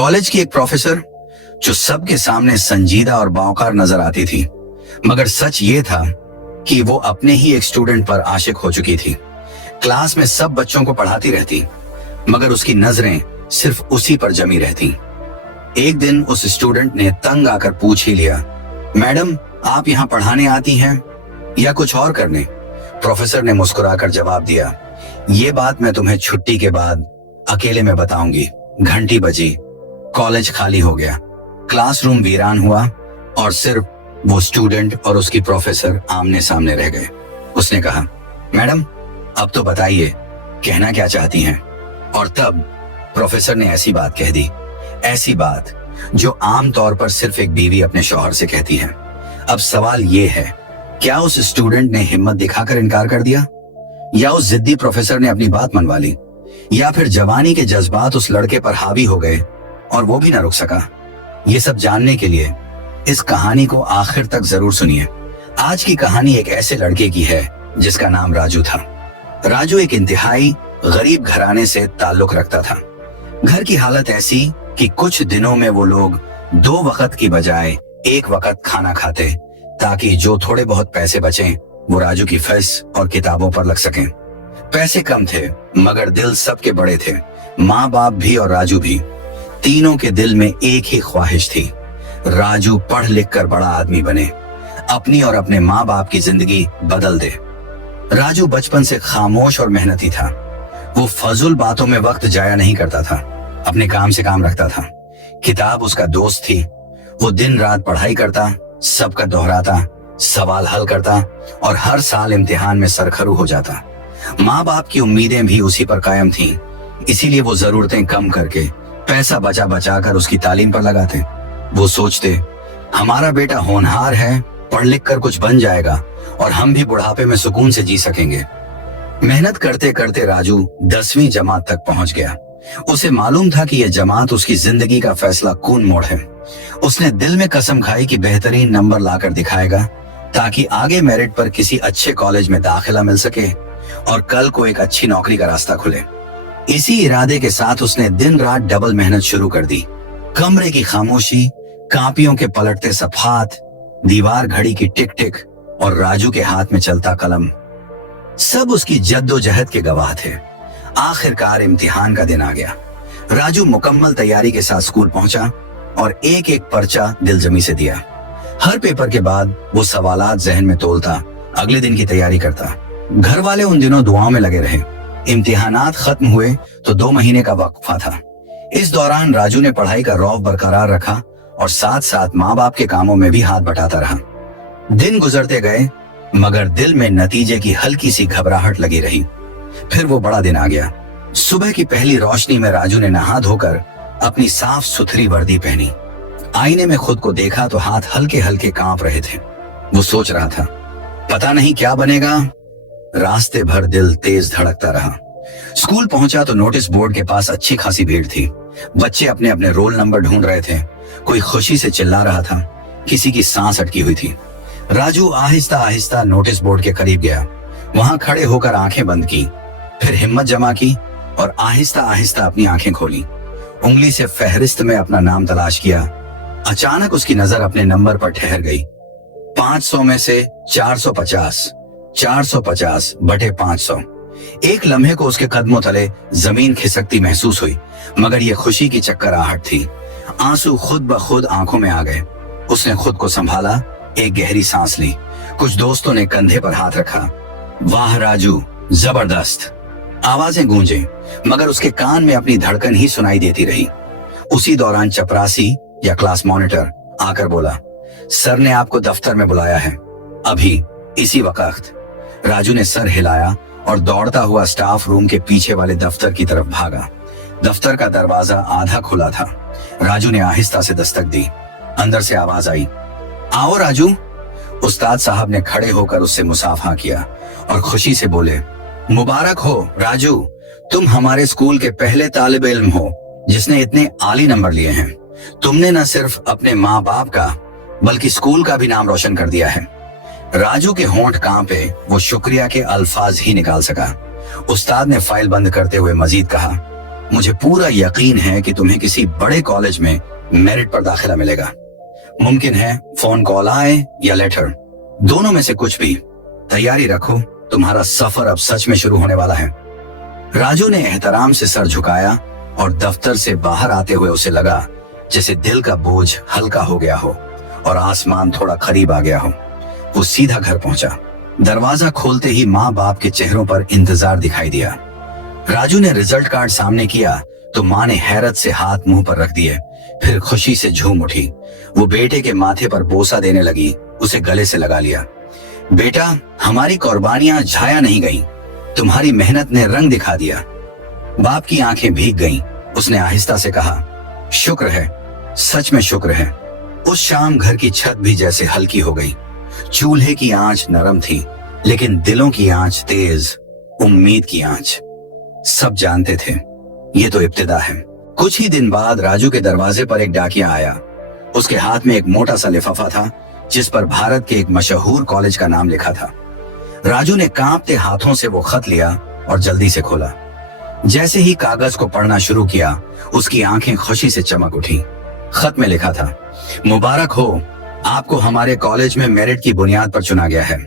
College की एक professor जो सबके सामने संजीदा और बावकार नजर आती थी, मगर सच ये था कि वो अपने ही एक स्टूडेंट पर आशिक हो चुकी थी। क्लास में सब बच्चों को पढ़ाती रहती, मगर उसकी नजरें सिर्फ उसी पर जमी रहती। एक दिन उस स्टूडेंट ने तंग आकर पूछ ही लिया, मैडम आप यहाँ पढ़ाने आती हैं या कुछ और करने? प्रोफेसर ने मुस्कुराकर जवाब दिया, ये बात मैं तुम्हें छुट्टी के बाद अकेले में बताऊंगी। घंटी बजी, कॉलेज खाली हो गया, क्लासरूम वीरान हुआ और सिर्फ वो स्टूडेंट और उसकी प्रोफेसर आमने सामने रह गए। उसने कहा, मैडम अब तो बताइए कहना क्या चाहती हैं? और तब प्रोफेसर ने ऐसी बात कह दी, ऐसी बात जो आम तौर पर सिर्फ एक बीवी अपने शौहर से कहती है। अब सवाल ये है, क्या उस स्टूडेंट ने हिम्मत दिखाकर इनकार कर दिया, या उस जिद्दी प्रोफेसर ने अपनी बात मनवा ली, या फिर जवानी के जज्बात उस लड़के पर हावी हो गए और वो भी ना रुक सका? ये सब जानने के लिए इस कहानी को आखिर तक जरूर सुनिए। आज की कहानी एक ऐसे लड़के की है जिसका नाम राजू था। राजू एक इंतहाई गरीब घराने से ताल्लुक रखता था। घर की हालत ऐसी कि कुछ दिनों में वो लोग 2 वक्त की बजाय 1 वक्त खाना खाते, ताकि जो थोड़े बहुत पैसे बचें वो राजू की फीस और किताबों पर लग सकें। पैसे कम थे मगर दिल सबके बड़े थे, माँ बाप भी और राजू भी। तीनों के दिल में एक ही ख्वाहिश थी, राजू पढ़ लिख कर बड़ा आदमी बने, अपनी और अपने माँ बाप की जिंदगी बदल दे। राजू बचपन से खामोश और मेहनती था। वो फजूल बातों में वक्त जाया नहीं करता था, अपने काम से काम रखता था। किताब उसका दोस्त थी। वो दिन रात पढ़ाई करता, सबका दोहराता, सवाल हल करता और हर साल इम्तिहान में सरखरू हो जाता। माँ बाप की उम्मीदें भी उसी पर कायम थीं, इसीलिए वो जरूरतें कम करके पैसा बचा बचा कर उसकी तालीम पर लगाते। वो सोचते, हमारा बेटा होनहार है, पढ़ लिख कर कुछ बन जाएगा और हम भी बुढ़ापे में सुकून से जी सकेंगे। मेहनत करते करते राजू 10वीं जमात तक पहुंच गया। उसे मालूम था कि यह जमात उसकी जिंदगी का फैसला कून मोड़ है। उसने दिल में कसम खाई कि बेहतरीन नंबर लाकर दिखाएगा, ताकि आगे मेरिट पर किसी अच्छे कॉलेज में दाखिला मिल सके और कल को एक अच्छी नौकरी का रास्ता खुले। इसी इरादे के साथ उसने दिन रात डबल मेहनत शुरू कर दी। कमरे की खामोशी, कापियों के पलटते सफात, दीवार घड़ी की टिक टिक और राजू के हाथ में चलता कलम, सब उसकी जद्दोजहद के गवाह थे। आखिरकार इम्तिहान का दिन आ गया। राजू मुकम्मल तैयारी के साथ स्कूल पहुंचा और एक एक पर्चा दिलजमी से दिया। हर पेपर के बाद वो सवालात जहन में तोलता, अगले दिन की तैयारी करता। घर वाले उन दिनों दुआओं में लगे रहे। इम्तिहानात खत्म हुए तो 2 महीने का वक्फा था। इस दौरान राजू ने पढ़ाई का रौब बरकरार रखा और साथ साथ माँ बाप के कामों में भी हाथ बटाता रहा। दिन गुजरते गए मगर दिल में नतीजे की हल्की सी घबराहट लगी रही। फिर वो बड़ा दिन आ गया। सुबह की पहली रोशनी में राजू ने नहा धोकर अपनी साफ सुथरी वर्दी पहनी। आईने में खुद को देखा तो हाथ हल्के हल्के कांप रहे थे। वो सोच रहा था, पता नहीं क्या बनेगा। रास्ते भर दिल तेज धड़कता रहा। स्कूल पहुंचा तो नोटिस बोर्ड के पास अच्छी खासी भीड़ थी। बच्चे अपने अपने रोल नंबर ढूंढ रहे थे। कोई खुशी से चिल्ला रहा था, किसी की सांस अटकी हुई थी। राजू आहिस्ता आहिस्ता नोटिस बोर्ड के करीब गया। वहां खड़े होकर आंखें बंद की, फिर हिम्मत जमा की और आहिस्ता आहिस्ता अपनी आंखें खोली। उंगली से फहरिस्त में अपना नाम तलाश किया। अचानक उसकी नजर अपने नंबर पर ठहर गई। 500 में से 450, 450 बटे 500। एक लम्हे को उसके कदमों तले जमीन खिसकती महसूस हुई, मगर यह खुशी की चक्कराहट थी। आंसू खुद ब खुद आंखों में आ गए। उसने खुद को संभाला, एक गहरी सांस ली। कुछ दोस्तों ने कंधे पर हाथ रखा। वाह राजू, जबरदस्त। आवाजें गूंजे मगर उसके कान में अपनी धड़कन ही सुनाई देती रही। उसी दौरान चपरासी या क्लास मॉनिटर आकर बोला, सर ने आपको दफ्तर में बुलाया है अभी। इसी वक्त राजू ने सर हिलाया और दौड़ता हुआ स्टाफ रूम के पीछे वाले दफ्तर की तरफ भागा। दफ्तर का दरवाजा आधा खुला था। राजू ने आहिस्ता से दस्तक दी। अंदर से आवाज आई, आओ राजू। उस्ताद साहब ने खड़े होकर उससे मुसाफा किया और खुशी से बोले, मुबारक हो राजू, तुम हमारे स्कूल के पहले तालिब इल्म हो जिसने इतने आली नंबर लिए हैं। तुमने न सिर्फ अपने माँ बाप का बल्कि स्कूल का भी नाम रोशन कर दिया है। राजू के होंठ कांपे, वो शुक्रिया के अल्फाज ही निकाल सका। उस्ताद ने फाइल बंद करते हुए मजीद कहा, मुझे पूरा यकीन है कि तुम्हें किसी बड़े कॉलेज में मेरिट पर दाखिला मिलेगा। मुमकिन है फोन कॉल आए या लेटर, दोनों में से कुछ भी। तैयारी रखो, तुम्हारा सफर अब सच में शुरू होने वाला है। राजू ने एहतराम से सर झुकाया और दफ्तर से बाहर आते हुए उसे लगा जैसे दिल का बोझ हल्का हो गया हो और आसमान थोड़ा करीब आ गया हो। वो सीधा घर पहुंचा। दरवाजा खोलते ही माँ बाप के चेहरों पर इंतजार दिखाई दिया। राजू ने रिजल्ट कार्ड सामने किया तो माँ ने हैरत से हाथ मुंह पर रख दिए, फिर खुशी से झूम उठी। वो बेटे के माथे पर बोसा देने लगी, उसे गले से लगा लिया। बेटा, हमारी कुर्बानियां झाया नहीं गईं, तुम्हारी मेहनत ने रंग दिखा दिया। बाप की आंखें भीग गईं। उसने आहिस्ता से कहा, शुक्र है, सच में शुक्र है। उस शाम घर की छत भी जैसे हल्की हो गई। चूल्हे की आंच नरम थी, लेकिन दिलों की आंच तेज, उम्मीद की आंच। सब जानते थे ये तो इब्तिदा है। कुछ ही दिन बाद राजू के दरवाजे पर एक डाकिया आया। उसके हाथ में एक मोटा सा लिफाफा था जिस पर भारत के एक मशहूर कॉलेज का नाम लिखा था। राजू ने कांपते हाथों से वो खत लिया और जल्दी से खोला। जैसे ही कागज को पढ़ना शुरू किया, उसकी आंखें खुशी से चमक उठी। खत में लिखा था, मुबारक हो, आपको हमारे कॉलेज में मेरिट की बुनियाद पर चुना गया है।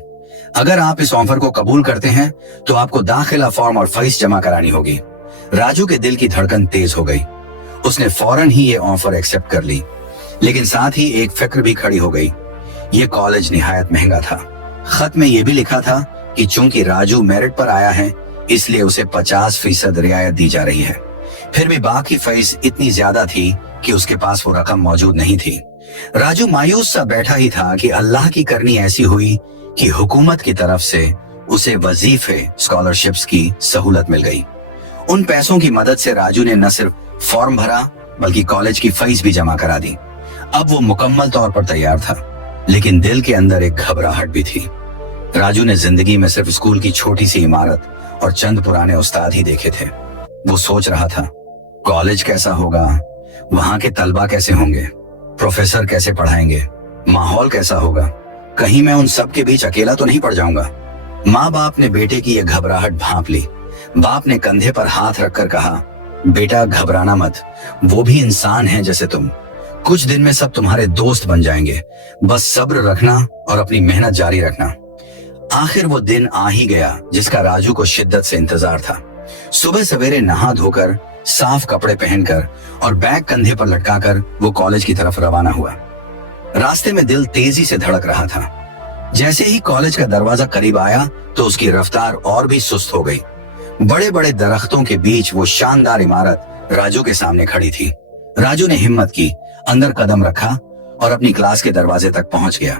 अगर आप इस ऑफर को कबूल करते हैं तो आपको दाखिला फॉर्म और फीस जमा करानी होगी। राजू के दिल की धड़कन तेज हो गई। उसने फौरन ही ये ऑफर एक्सेप्ट कर ली, लेकिन साथ ही एक फिक्र भी खड़ी हो गई। ये कॉलेज निहायत महंगा था। खत में यह भी लिखा था कि चूंकि राजू मेरिट पर आया है, इसलिए उसे 50% रियायत दी जा रही है। फिर भी बाकी फीस इतनी ज्यादा थी कि उसके पास वो रकम मौजूद नहीं थी। राजू मायूस सा बैठा ही था कि अल्लाह की करनी ऐसी हुई कि हुकूमत की तरफ से उसे वजीफे स्कॉलरशिप्स की सहूलत मिल गई। उन पैसों की मदद से राजू ने न सिर्फ फॉर्म भरा बल्कि कॉलेज की फीस भी जमा करा दी। अब वो मुकम्मल तौर पर तैयार था, लेकिन दिल के अंदर एक घबराहट भी थी। राजू ने जिंदगी में सिर्फ स्कूल की छोटी सी इमारत और चंद पुराने उस्ताद ही देखे थे। वो सोच रहा था, कॉलेज कैसा होगा, वहां के तलबा कैसे होंगे, प्रोफेसर कैसे पढ़ाएंगे, माहौल कैसा होगा, कहीं मैं उन सब के बीच अकेला तो नहीं पड़ जाऊंगा। माँ बाप ने बेटे की यह घबराहट भांप ली। बाप ने कंधे पर हाथ रखकर कहा, बेटा घबराना मत, वो भी इंसान हैं जैसे तुम। कुछ दिन में सब तुम्हारे दोस्त बन जाएंगे, बस सब्र रखना और अपनी मेहनत जारी रखना। आखिर वो दिन आ ही गया जिसका राजू को शिद्दत से इंतजार था। सुबह सवेरे नहा धोकर, साफ कपड़े पहनकर और बैग कंधे पर लटकाकर वो कॉलेज की तरफ रवाना हुआ। रास्ते में दिल तेजी से धड़क रहा था। जैसे ही कॉलेज का दरवाजा करीब आया तो उसकी रफ्तार और भी सुस्त हो गई। बड़े बड़े दरख्तों के बीच वो शानदार इमारत राजू के सामने खड़ी थी। राजू ने हिम्मत की, अंदर कदम रखा और अपनी क्लास के दरवाजे तक पहुंच गया।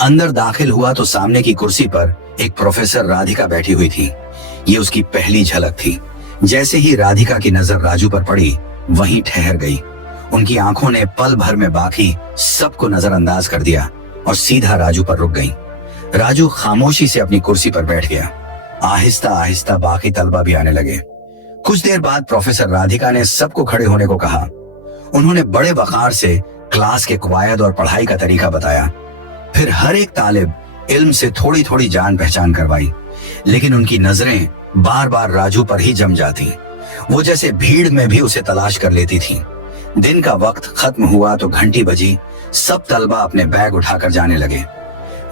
अंदर दाखिल हुआ तो सामने की कुर्सी पर एक प्रोफेसर राधिका बैठी हुई थी। ये उसकी पहली झलक थी। जैसे ही राधिका की नजर राजू पर पड़ी, वहीं ठहर गई। उनकी आंखों ने पल भर में बाकी सबको नजरअंदाज कर दिया और सीधा राजू पर रुक गई। राजू खामोशी से अपनी कुर्सी पर बैठ गया। आहिस्ता आहिस्ता बाकी तलबा भी आने लगे। कुछ देर बाद प्रोफेसर राधिका ने सबको खड़े होने को कहा। उन्होंने बड़े वकार से क्लास के कवायद और पढ़ाई का तरीका बताया। फिर हर एक तालिब इल्म से थोड़ी थोड़ी जान पहचान करवाई, लेकिन उनकी नजरें बार बार राजू पर ही जम जाती। वो जैसे भीड़ में भी उसे तलाश कर लेती थी। दिन का वक्त खत्म हुआ तो घंटी बजी। सब तलबा अपने बैग उठाकर जाने लगे।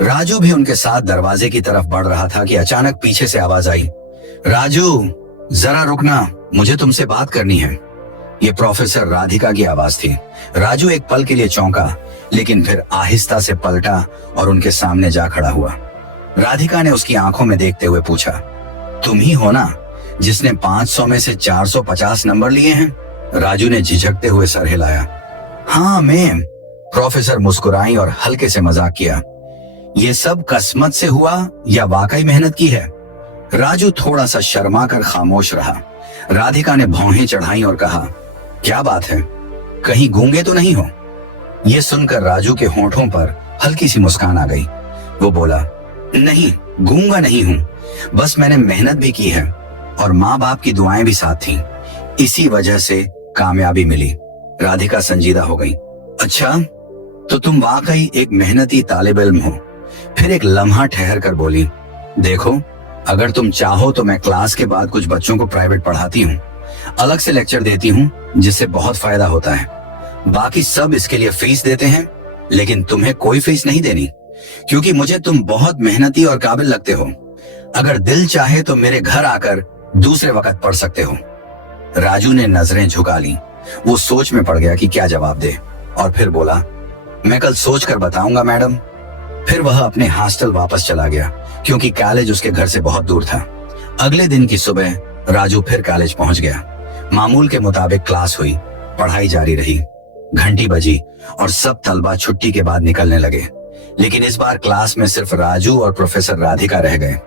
राजू भी उनके साथ दरवाजे की तरफ बढ़ रहा था कि अचानक पीछे से आवाज आई, राजू जरा रुकना, मुझे तुमसे बात करनी है। ये प्रोफेसर राधिका की आवाज थी। राजू एक पल के लिए चौंका, लेकिन फिर आहिस्ता से पलटा और उनके सामने जा खड़ा हुआ। राधिका ने उसकी आंखों में देखते हुए पूछा, तुम ही हो ना जिसने 500 में से 450 नंबर लिए हैं? राजू ने झिझकते हुए सर हिलाया। हाँ मैं। प्रोफेसर मुस्कुराई और हल्के से मजाक किया, ये सब किस्मत से हुआ या वाकई मेहनत की है? राजू थोड़ा सा शर्मा कर खामोश रहा। राधिका ने भौहें चढ़ाई और कहा, क्या बात है, कहीं गूंगे तो नहीं हो? यह सुनकर राजू के होंठों पर हल्की सी मुस्कान आ गई। वो बोला, नहीं गूंगा नहीं हूं, बस मैंने मेहनत भी की है और माँ बाप की दुआएं भी साथ थीं, इसी वजह से कामयाबी मिली। राधिका संजीदा हो गई। अच्छा, तो तुम वाकई एक मेहनती तालिब इल्म हो। फिर एक लम्हा ठहर कर बोली, देखो अगर तुम चाहो तो मैं क्लास के बाद कुछ बच्चों को प्राइवेट पढ़ाती हूँ। अलग से लेक्चर देती हूँ जिससे बहुत फायदा होता है। बाकी सब इसके लिए फीस देते हैं, लेकिन तुम्हें कोई फीस नहीं देनी, क्योंकि मुझे तुम बहुत मेहनती और काबिल लगते हो। अगर दिल चाहे तो मेरे घर आकर दूसरे वक्त पढ़ सकते हो। राजू ने नजरें झुका ली। वो सोच में पड़ गया कि क्या जवाब दे, और फिर बोला, मैं कल सोच कर बताऊंगा मैडम। फिर वह अपने हॉस्टल वापस चला गया, क्योंकि कॉलेज उसके घर से बहुत दूर था। अगले दिन की सुबह राजू फिर कॉलेज पहुंच गया। मामूल के मुताबिक क्लास हुई, पढ़ाई जारी रही। घंटी बजी और सब तलबा छुट्टी के बाद निकलने लगे, लेकिन इस बार क्लास में सिर्फ राजू और प्रोफेसर राधिका रह गए।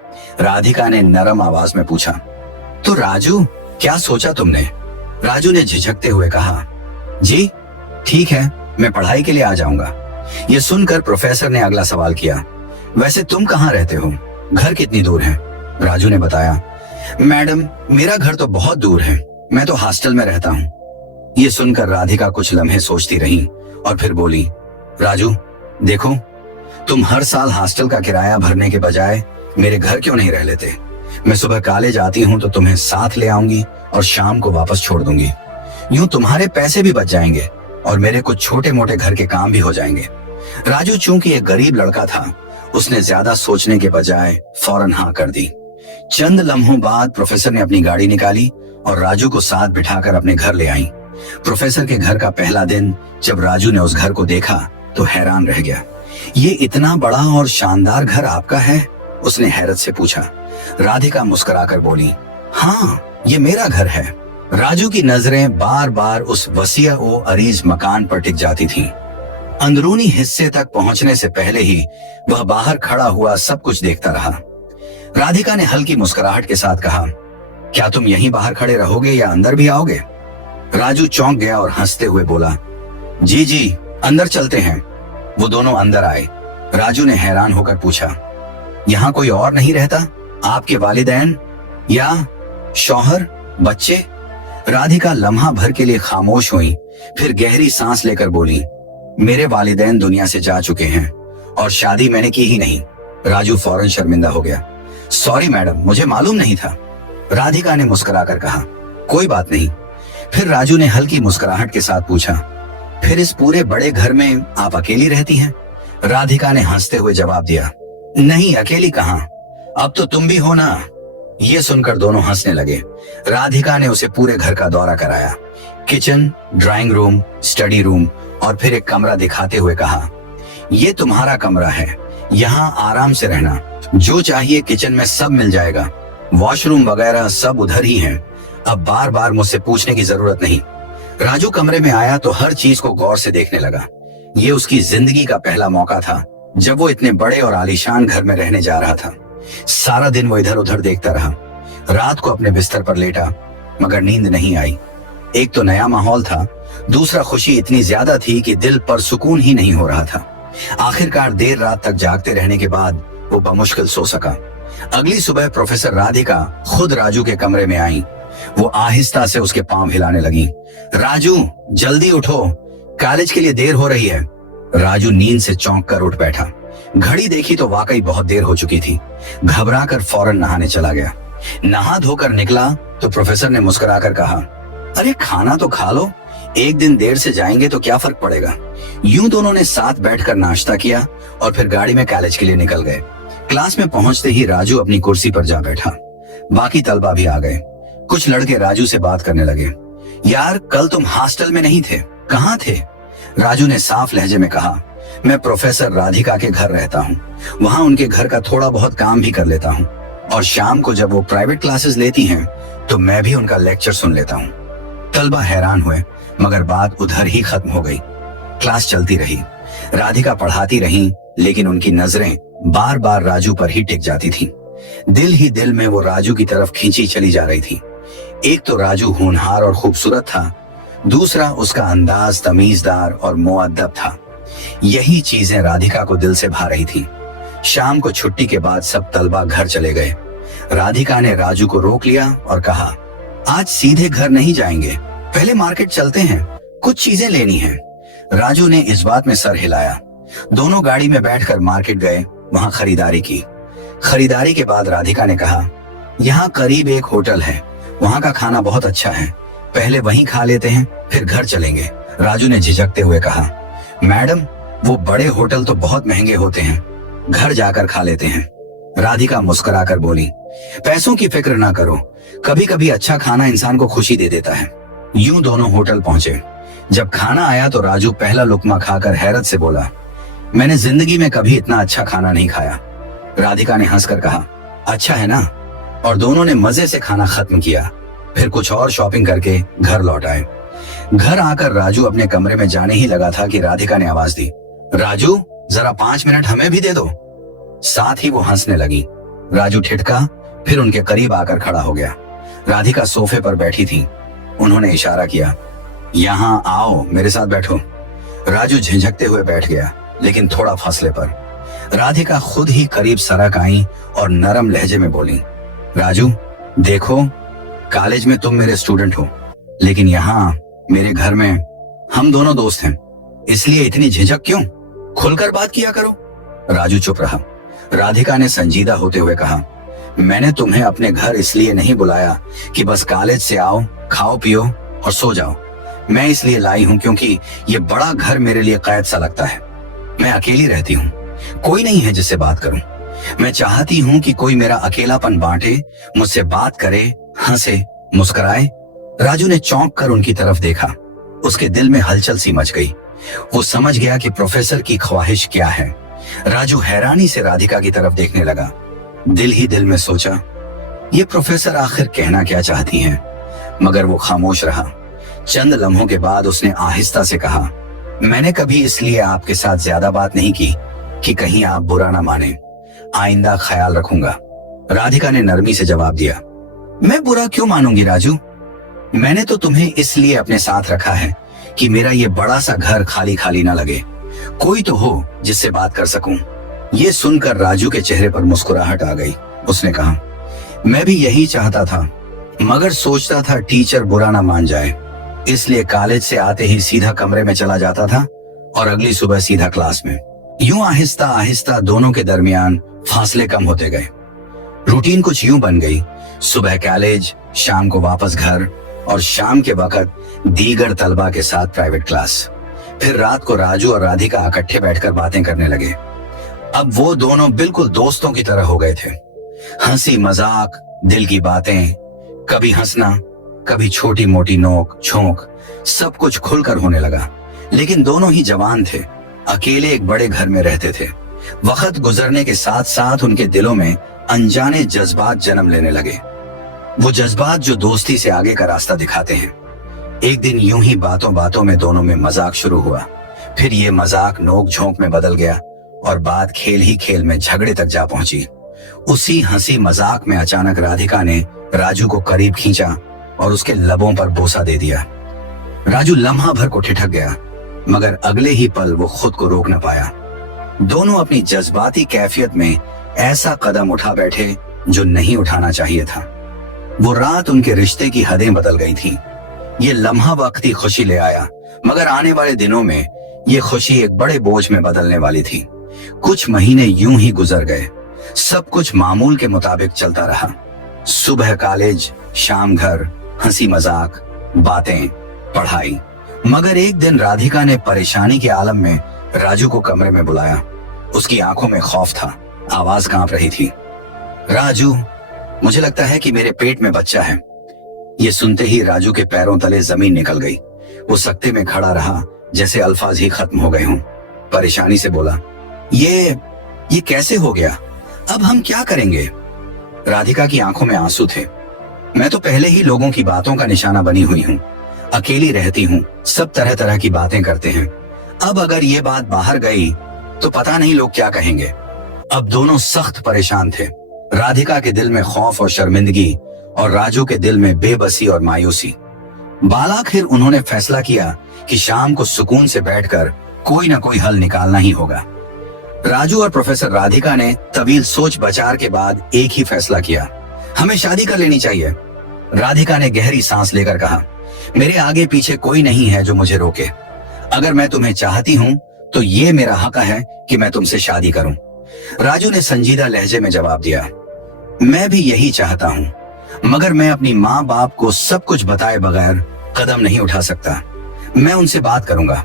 राधिका ने नरम आवाज में पूछा, तो राजू, क्या सोचा तुमने? राजू ने झिझकते हुए कहा, जी ठीक है, मैं पढ़ाई के लिए आ जाऊंगा। यह सुनकर प्रोफेसर ने अगला सवाल किया, वैसे तुम कहाँ रहते हो? घर कितनी दूर है? राजू ने बताया, मैडम मेरा घर तो बहुत दूर है, मैं तो हॉस्टल में रहता हूँ। ये सुनकर राधिका कुछ लम्हे सोचती रही और फिर बोली, राजू देखो, तुम हर साल हॉस्टल का किराया भरने के बजाय मेरे घर क्यों नहीं रह लेते? मैं सुबह कॉलेज आती हूँ तो तुम्हें साथ ले आऊंगी और शाम को वापस छोड़ दूंगी। यूं तुम्हारे पैसे भी बच जाएंगे और मेरे कुछ छोटे मोटे घर के काम भी हो जाएंगे। राजू चूंकि एक गरीब लड़का था, उसने ज्यादा सोचने के बजाय फौरन हाँ कर दी। चंद लम्हों बाद प्रोफेसर ने अपनी गाड़ी निकाली और राजू को साथ बिठाकर अपने घर ले आई। प्रोफेसर के घर का पहला दिन जब राजू ने उस घर को देखा तो हैरान रह गया। ये इतना बड़ा और शानदार घर आपका है? उसने हैरत से पूछा। राधिका मुस्कुराकर बोली, हाँ ये मेरा घर है। राजू की नजरें बार बार उस वसीअ ओ अरीज मकान पर टिक जाती थीं। अंदरूनी हिस्से तक पहुंचने से पहले ही वह बाहर खड़ा हुआ सब कुछ देखता रहा। राधिका ने हल्की मुस्कुराहट के साथ कहा, क्या तुम यहीं बाहर खड़े रहोगे या अंदर भी आओगे? राजू चौंक गया और हंसते हुए बोला, जी जी अंदर चलते हैं। वो दोनों अंदर आए। राजू ने हैरान होकर पूछा, यहाँ कोई और नहीं रहता? आपके वालिदैन या शौहर, बच्चे? राधिका लम्हा भर के लिए खामोश हुई, फिर गहरी सांस लेकर बोली, मेरे वालिदैन दुनिया से जा चुके हैं और शादी मैंने की ही नहीं। राजू फौरन शर्मिंदा हो गया। सॉरी मैडम, मुझे मालूम नहीं था। राधिका ने मुस्कुराकर कहा, कोई बात नहीं। फिर राजू ने हल्की मुस्कुराहट के साथ पूछा, फिर इस पूरे बड़े घर में आप अकेली रहती हैं? राधिका ने हंसते हुए जवाब दिया, नहीं अकेली कहाँ, अब तो तुम भी हो ना। ये सुनकर दोनों हंसने लगे। राधिका ने उसे पूरे घर का दौरा कराया, kitchen, drawing room, study room और फिर एक कमरा दिखाते हुए कहा, ये तुम्हारा कमरा है, यहाँ आराम से रहना, जो चाहिए किचन में सब मिल जाएगा, वॉशरूम वगैरह सब उधर ही है। अब बार बार मुझसे पूछने की जरूरत नहीं। राजू कमरे में आया तो हर चीज को गौर से देखने लगा। ये उसकी जिंदगी का पहला मौका था जब वो इतने बड़े और आलीशान घर में रहने जा रहा था। सारा दिन वो इधर उधर देखता रहा। रात को अपने बिस्तर पर लेटा, मगर नींद नहीं आई। एक तो नया माहौल था, दूसरा खुशी इतनी ज्यादा थी कि दिल पर सुकून ही नहीं हो रहा था। आखिरकार देर रात तक जागते रहने के बाद वो बमुश्किल सो सका। अगली सुबह प्रोफेसर राधिका खुद राजू के कमरे में आई। वो आहिस्ता से उसके पांव हिलाने लगी। राजू जल्दी उठो, कॉलेज के लिए देर हो रही है। राजू नींद से चौंक कर उठ बैठा। घड़ी देखी तो वाकई बहुत देर हो चुकी थी। घबराकर फौरन नहाने चला गया। नहा धोकर निकला तो प्रोफेसर ने मुस्कुराकर कहा, अरे खाना तो खा लो, एक दिन देर से जाएंगे तो क्या फर्क पड़ेगा। यूं दोनों ने साथ बैठकर नाश्ता किया और फिर गाड़ी में कॉलेज के लिए निकल गए। क्लास में पहुंचते ही राजू अपनी कुर्सी पर जा बैठा। बाकी तलबा भी आ गए। कुछ लड़के राजू से बात करने लगे। यार कल तुम हॉस्टल में नहीं थे, कहाँ थे? राजू ने साफ लहजे में कहा, मैं प्रोफेसर राधिका के घर रहता हूँ, वहाँ उनके घर का थोड़ा बहुत काम भी कर लेता हूँ और शाम को जब वो प्राइवेट क्लासेस लेती हैं तो मैं भी उनका लेक्चर सुन लेता हूँ। तलबा हैरान हुए, मगर बात उधर ही खत्म हो गई। क्लास चलती रही। राधिका पढ़ाती रही, लेकिन उनकी नजरें बार बार राजू पर ही टिक जाती थी। दिल ही दिल में वो राजू की तरफ खींची चली जा रही थी। एक तो राजू होनहार और खूबसूरत था, दूसरा उसका अंदाज तमीजदार और मुअद्दब था। यही चीजें राधिका को दिल से भा रही थी। शाम को छुट्टी के बाद सब तलबा घर चले गए। राधिका ने राजू को रोक लिया और कहा, आज सीधे घर नहीं जाएंगे, पहले मार्केट चलते हैं, कुछ चीजें लेनी हैं। राजू ने इस बात में सर हिलाया। दोनों गाड़ी में बैठकर मार्केट गए, वहां खरीदारी की। खरीदारी के बाद राधिका ने कहा, यहाँ करीब एक होटल है, वहां का खाना बहुत अच्छा है, पहले वहीं खा लेते हैं, फिर घर चलेंगे। राजू ने झिझकते हुए कहा, मैडम वो बड़े होटल तो बहुत महंगे होते हैं, घर जाकर खा लेते हैं। राधिका मुस्कुराकर बोली, पैसों की फिक्र ना करो, कभी कभी अच्छा खाना इंसान को खुशी दे देता है। यूं दोनों होटल पहुंचे। जब खाना आया तो राजू पहला लुकमा खाकर हैरत से बोला, मैंने जिंदगी में कभी इतना अच्छा खाना नहीं खाया। राधिका ने हंसकर कहा, अच्छा है ना। और दोनों ने मजे से खाना खत्म किया। फिर कुछ और शॉपिंग करके घर लौट आए। घर आकर राजू अपने कमरे में जाने ही लगा था कि राधिका ने आवाज दी, राजू जरा 5 मिनट हमें भी दे दो। साथ ही वो हंसने लगी। राजू ठिठका, फिर उनके करीब आकर खड़ा हो गया। राधिका सोफे पर बैठी थी। उन्होंने इशारा किया, यहाँ आओ, मेरे साथ बैठो। राजू झिझकते हुए बैठ गया, लेकिन थोड़ा फासले पर। राधिका खुद ही करीब सरक आई और नरम लहजे में बोली, राजू देखो, कॉलेज में तुम मेरे स्टूडेंट हो, लेकिन यहाँ मेरे घर में हम दोनों दोस्त हैं, इसलिए इतनी झिझक क्यों? खुलकर बात किया करो। राजू चुप रहा। राधिका ने संजीदा होते हुए कहा, मैंने तुम्हें अपने घर इसलिए नहीं बुलाया कि बस कॉलेज से आओ, खाओ पियो और सो जाओ। मैं इसलिए लाई हूं क्योंकि ये बड़ा घर मेरे लिए कैद सा लगता है। मैं अकेली रहती हूँ, कोई नहीं है जिससे बात करूं। मैं चाहती हूं कि कोई मेरा अकेलापन बांटे, मुझसे बात करे, हंसे, मुस्कुराए। राजू ने चौंक कर उनकी तरफ देखा। उसके दिल में हलचल सी मच गई। वो समझ गया कि प्रोफेसर की ख्वाहिश क्या है। राजू हैरानी से राधिका की तरफ देखने लगा। दिल ही दिल में सोचा, ये प्रोफेसर आखिर कहना क्या चाहती हैं? मगर वो खामोश रहा। चंद लम्हों के बाद उसने आहिस्ता से कहा, मैंने कभी इसलिए आपके साथ ज्यादा बात नहीं की कि कहीं आप बुरा ना माने। आइंदा ख्याल रखूंगा। राधिका ने नरमी से जवाब दिया, मैं बुरा क्यों मानूंगी राजू? मैंने तो तुम्हें इसलिए अपने साथ रखा है कि मेरा ये बड़ा सा घर खाली खाली ना लगे, कोई तो हो जिससे बात कर सकूं। ये सुनकर राजू के चेहरे पर मुस्कुराहट आ गई। उसने कहा, मैं भी यही चाहता था, मगर सोचता था टीचर बुरा ना मान जाए, इसलिए कॉलेज से आते ही सीधा कमरे में चला जाता था और अगली सुबह सीधा क्लास में। यूं आहिस्ता आहिस्ता दोनों के दरमियान फासले कम होते गए। रूटीन कुछ यूं बन गई, सुबह कॉलेज, शाम को वापस घर और शाम के वक्त दीगर तलबा के साथ प्राइवेट क्लास। फिर रात को राजू और राधिका इकट्ठे बैठकर बातें करने लगे। अब वो दोनों बिल्कुल दोस्तों की तरह हो गए थे। हंसी मजाक, दिल की बातें, कभी हंसना, कभी छोटी मोटी नोक झोंक, सब कुछ खुलकर होने लगा। लेकिन दोनों ही जवान थे, अकेले एक बड़े घर में रहते थे। वक्त गुजरने के साथ साथ उनके दिलों में अनजाने जज्बात जन्म लेने लगे। वो जज्बात जो दोस्ती से आगे का रास्ता दिखाते हैं। एक दिन यूं ही बातों बातों में दोनों में मजाक शुरू हुआ। फिर ये मजाक नोक झोंक में बदल गया और बात खेल ही खेल में झगड़े तक जा पहुंची। उसी हंसी मजाक में अचानक राधिका ने राजू को करीब खींचा और उसके लबों पर बोसा दे दिया। राजू लम्हा भर को ठिठक गया, मगर अगले ही पल वो खुद को रोक न पाया। दोनों अपनी जज्बाती कैफियत में ऐसा कदम उठा बैठे जो नहीं उठाना चाहिए था। वो रात उनके रिश्ते की हदें बदल गई थी। ये लम्हा वक्ती खुशी ले आया, मगर आने वाले दिनों में ये खुशी एक बड़े बोझ में बदलने वाली थी। कुछ महीने यूं ही गुजर गए। सब कुछ मामूल के मुताबिक चलता रहा। सुबह कॉलेज, शाम घर, हंसी मजाक, बातें, पढ़ाई। मगर एक दिन राधिका ने परेशानी के आलम में राजू को कमरे में बुलाया। उसकी आंखों में खौफ था, आवाज कांप रही थी। राजू, मुझे लगता है कि मेरे पेट में बच्चा है। ये सुनते ही राजू के पैरों तले जमीन निकल गई। वो सकते में खड़ा रहा, जैसे अल्फाज ही खत्म हो गए हों। परेशानी से बोला, ये कैसे हो गया? अब हम क्या करेंगे? राधिका की आंखों में आंसू थे। मैं तो पहले ही लोगों की बातों का निशाना बनी हुई हूँ। अकेली रहती हूँ, सब तरह तरह की बातें करते हैं। अब अगर ये बात बाहर गई तो पता नहीं लोग क्या कहेंगे। अब दोनों सख्त परेशान थे। राधिका के दिल में खौफ और शर्मिंदगी और राजू के दिल में बेबसी और मायूसी। बालाखिर उन्होंने फैसला किया कि शाम को सुकून से बैठकर कोई ना कोई हल निकालना ही होगा। राजू और प्रोफेसर राधिका ने तवील सोच विचार के बाद एक ही फैसला किया, हमें शादी कर लेनी चाहिए। राधिका ने गहरी सांस लेकर कहा, मेरे आगे पीछे कोई नहीं है जो मुझे रोके। अगर मैं तुम्हें चाहती हूँ तो ये मेरा हक है कि मैं तुमसे शादी करूं। राजू ने संजीदा लहजे में जवाब दिया, मैं भी यही चाहता हूं, मगर मैं अपनी माँ बाप को सब कुछ बताए बगैर कदम नहीं उठा सकता। मैं उनसे बात करूंगा,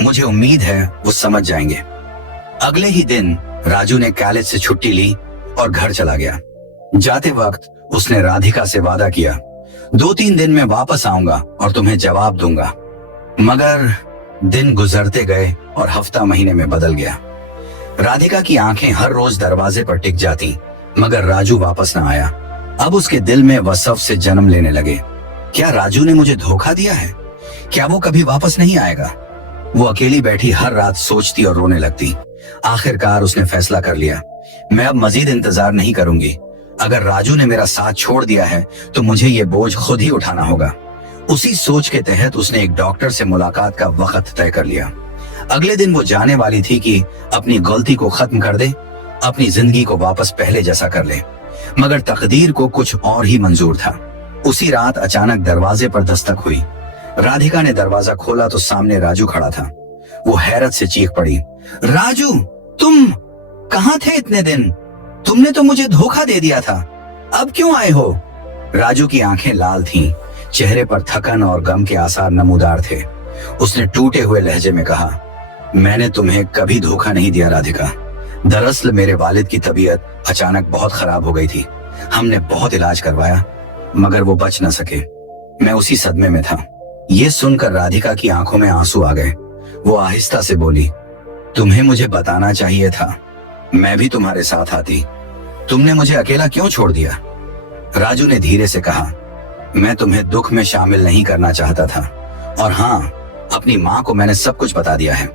मुझे उम्मीद है वो समझ जाएंगे। अगले ही दिन राजू ने कॉलेज से छुट्टी ली और घर चला गया। जाते वक्त उसने राधिका से वादा किया, 2-3 दिन में वापस आऊंगा और तुम्हें जवाब दूंगा। मगर दिन गुजरते गए और हफ्ता महीने में बदल गया। राधिका की आंखें हर रोज दरवाजे पर टिक जाती, मगर राजू वापस न आया। अब उसके दिल में वसफ से जन्म लेने लगे। क्या राजू ने मुझे धोखा दिया है? क्या वो कभी वापस नहीं आएगा? वो अकेली बैठी हर रात सोचती और रोने लगती। आखिरकार उसने फैसला कर लिया, मैं अब मजीद इंतजार नहीं करूंगी। अगर राजू ने मेरा साथ छोड़ दिया है तो मुझे ये बोझ खुद ही उठाना होगा। उसी सोच के तहत उसने एक डॉक्टर से मुलाकात का वक्त तय कर लिया। अगले दिन वो जाने वाली थी कि अपनी गलती को खत्म कर दे, अपनी जिंदगी को वापस पहले जैसा कर ले। मगर तकदीर को कुछ और ही मंजूर था। उसी रात अचानक दरवाजे पर दस्तक हुई। राधिका ने दरवाजा खोला तो सामने राजू खड़ा था। वो हैरत से चीख पड़ी, राजू, तुम कहाँ थे इतने दिन? तुमने तो मुझे धोखा दे दिया था, अब क्यों आए हो? राजू की आंखें लाल थीं, चेहरे पर थकन और गम के आसार नमूदार थे। उसने टूटे हुए लहजे में कहा, मैंने तुम्हें कभी धोखा नहीं दिया राधिका। दरअसल मेरे वालिद की तबीयत अचानक बहुत खराब हो गई थी। हमने बहुत इलाज करवाया, मगर वो बच न सके। मैं उसी सदमे में था। ये सुनकर राधिका की आंखों में आंसू आ गए। वो आहिस्ता से बोली, तुम्हें मुझे बताना चाहिए था, मैं भी तुम्हारे साथ आती। तुमने मुझे अकेला क्यों छोड़ दिया? राजू ने धीरे से कहा, मैं तुम्हें दुख में शामिल नहीं करना चाहता था। और हाँ, अपनी माँ को मैंने सब कुछ बता दिया है।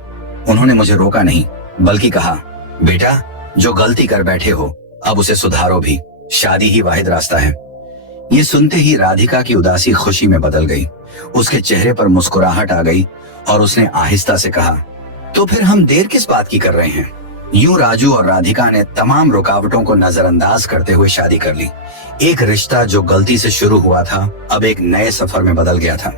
उन्होंने मुझे रोका नहीं, बल्कि कहा, बेटा, जो गलती कर बैठे हो अब उसे सुधारो भी। शादी ही वाहिद रास्ता है। ये सुनते ही राधिका की उदासी खुशी में बदल गई। उसके चेहरे पर मुस्कुराहट आ गई और उसने आहिस्ता से कहा, तो फिर हम देर किस बात की कर रहे हैं? यूं राजू और राधिका ने तमाम रुकावटों को नजरअंदाज करते हुए शादी कर ली। एक रिश्ता जो गलती से शुरू हुआ था अब एक नए सफर में बदल गया था।